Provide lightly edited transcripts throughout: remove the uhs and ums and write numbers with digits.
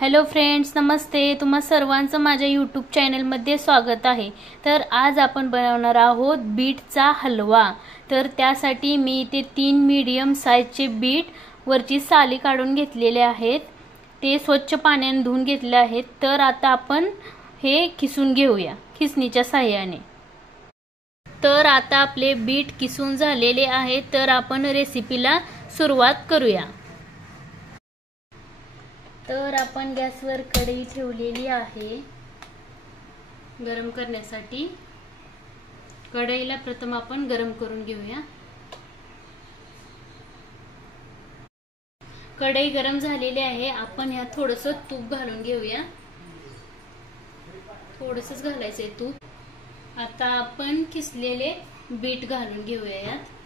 Hello friends, नमस्ते. तुम्हा सर्वांचं माझ्या यूट्यूब चॅनलमध्ये स्वागत आहे. तर आज आपण बनवणार आहोत बीटचा हलवा. तर त्यासाठी मी इथे 3 मीडियम साईजचे बीट वरची साली काढून घेतलेले आहेत. ते स्वच्छ पाण्याने धुवून घेतले आहेत. तर आता आपण हे किसून घेऊया खिसणीच्या साहाय्याने. तर आता आपले बीट किसून झालेले आहेत. तर आपण रेसिपीला सुरुवात करूया. तर आपण गॅसवर कढई ठेवलेली आहे गरम करण्यासाठी. कढईला प्रथम आपण गरम करून घेऊया. कढई गरम झालेली आहे. आपण ह्यात थोडंसं तूप घालून घेऊया. थोडंसंच घालायचंय तूप. आता आपण किसलेले बीट घालून घेऊया यात.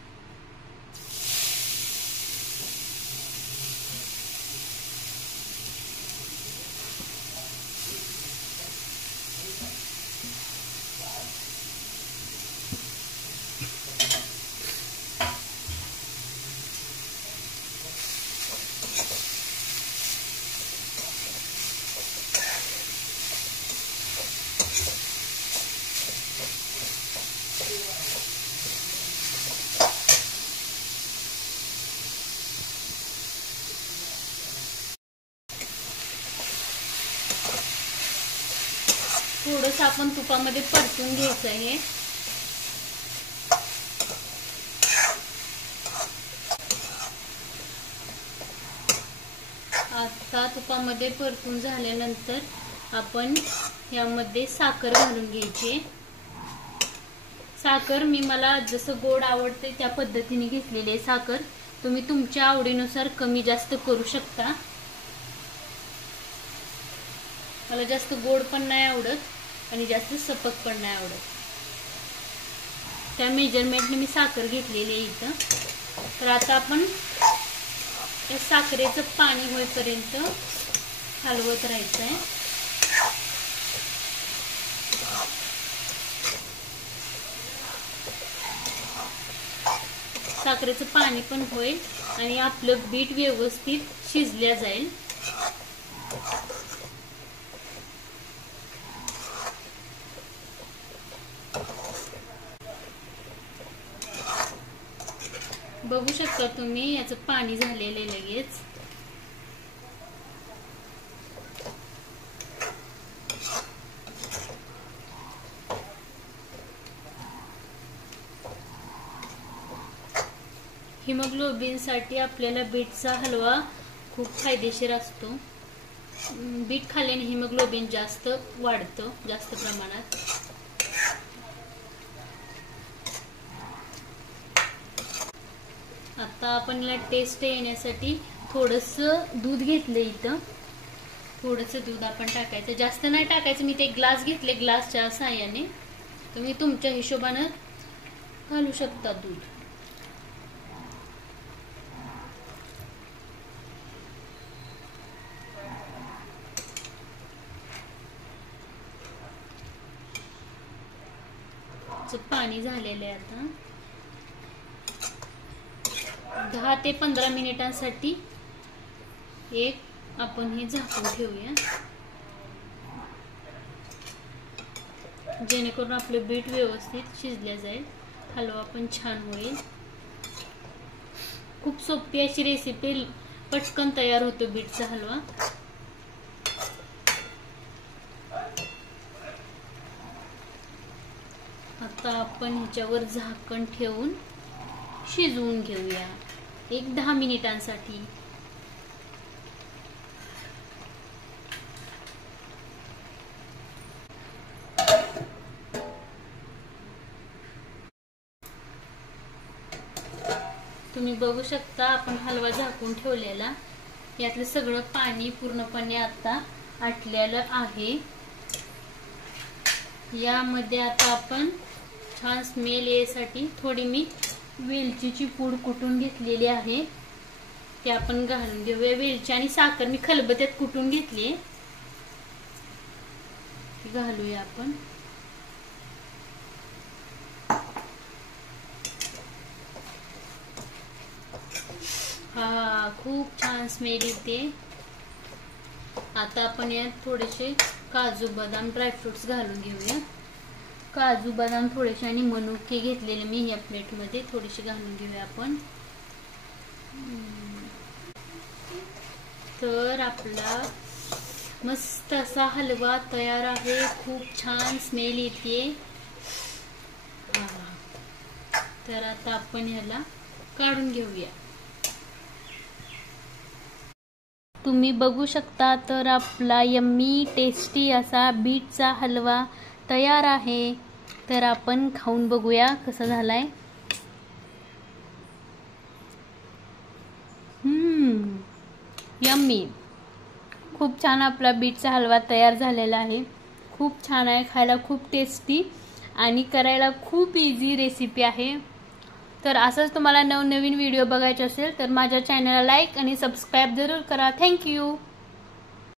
थोडंसं आपण तुपामध्ये परतून घ्यायचं आहे. आता तुपामध्ये परतून झाल्यानंतर आपण यामध्ये साखर घालून घ्यायची. साखर मला जसं गोड आवडते त्या पद्धतीने घेतलेली आहे साखर. तुम्ही तुमच्या आवडीनुसार कमी जास्त करू शकता. मला जास्त गोड पण नाही आवडत आणि जास्त सपक पण नाही आवडत. त्या मेजरमेंटने मी साखर घेतलेली आहे इथं. तर आता आपण या साखरेचं पाणी होईपर्यंत हलवत राहायचं आहे. साखरेचं पाणी पण होईल आणि आपलं बीट व्यवस्थित शिजल्या जाईल. बघू शकता तुम्ही याचं पाणी झालेलं लगेच. हिमोग्लोबिनसाठी आपल्याला बीटचा हलवा खूप फायदेशीर असतो. बीट खाल्ल्याने हिमोग्लोबिन जास्त वाढतं, जास्त प्रमाणात. आता आपण याला टेस्ट येण्यासाठी थोडंसं दूध घेतलं इथं. थोडंसं दूध आपण टाकायचं, जास्त नाही टाकायचं. मी ते ग्लास घेतले, ग्लासच्या साहाय्याने. तुम्ही तुमच्या हिशोबाने घालू शकता दूध. पाणी झालेलं आहे. आता 10 ते 15 मिनिटांसाठी आपण हे झाकून ठेवूया, जेणेकरून आपले बीट व्यवस्थित शिजले जाईल. हलवा पण छान होईल. खूप सोपी अशी रेसिपी, पटकन तयार होतो बीटचा हलवा. आता आपण ह्याच्यावर झाकण ठेवून शिजवून घेऊया 10 मिनिटांसाठी. तुम्ही बघू शकता आपण हलवा झाकून ठेवलेला. यातलं सगळं पाणी पूर्णपणे आता आटलेलं आहे. यामध्ये आता आपण छान स्मेल येण्यासाठी थोडी मी वेलचीची पूड कुटून घेतलेली आहे, ते आपण घालून घेऊया. वेलची आणि साखर मी खलबत्त्यात कुटून घेतली, घालूया आपण. खूप छान स्मेल येते. आता आपण यात थोडेसे काजू बदाम ड्रायफ्रुट्स घालून घेऊया. काजू बदाम थोडेसे आणि मनुके घेतलेले मी या प्लेटमध्ये थोडेसे घालून घेऊया आपण. तर आपला मस्त असा हलवा तयार आहे. खूप छान स्मेल येते. तर आता आपण ह्याला काढून घेऊया. तुम्ही बघू शकता तर आपला यम्मी टेस्टी असा बीटचा हलवा तयार आहे. तर आपण खाऊन बघूया कसा झालाय. यम्मी, खूप छान आपला बीटचा हलवा तयार झालेला आहे. खूप छान आहे, खायला खूप टेस्टी आणि करायला खूप इझी रेसिपी आहे. तर असंच तुम्हाला नवनवीन व्हिडिओ बघायचे असेल तर माझ्या चॅनलला लाईक आणि सबस्क्राईब जरूर करा. थँक्यू.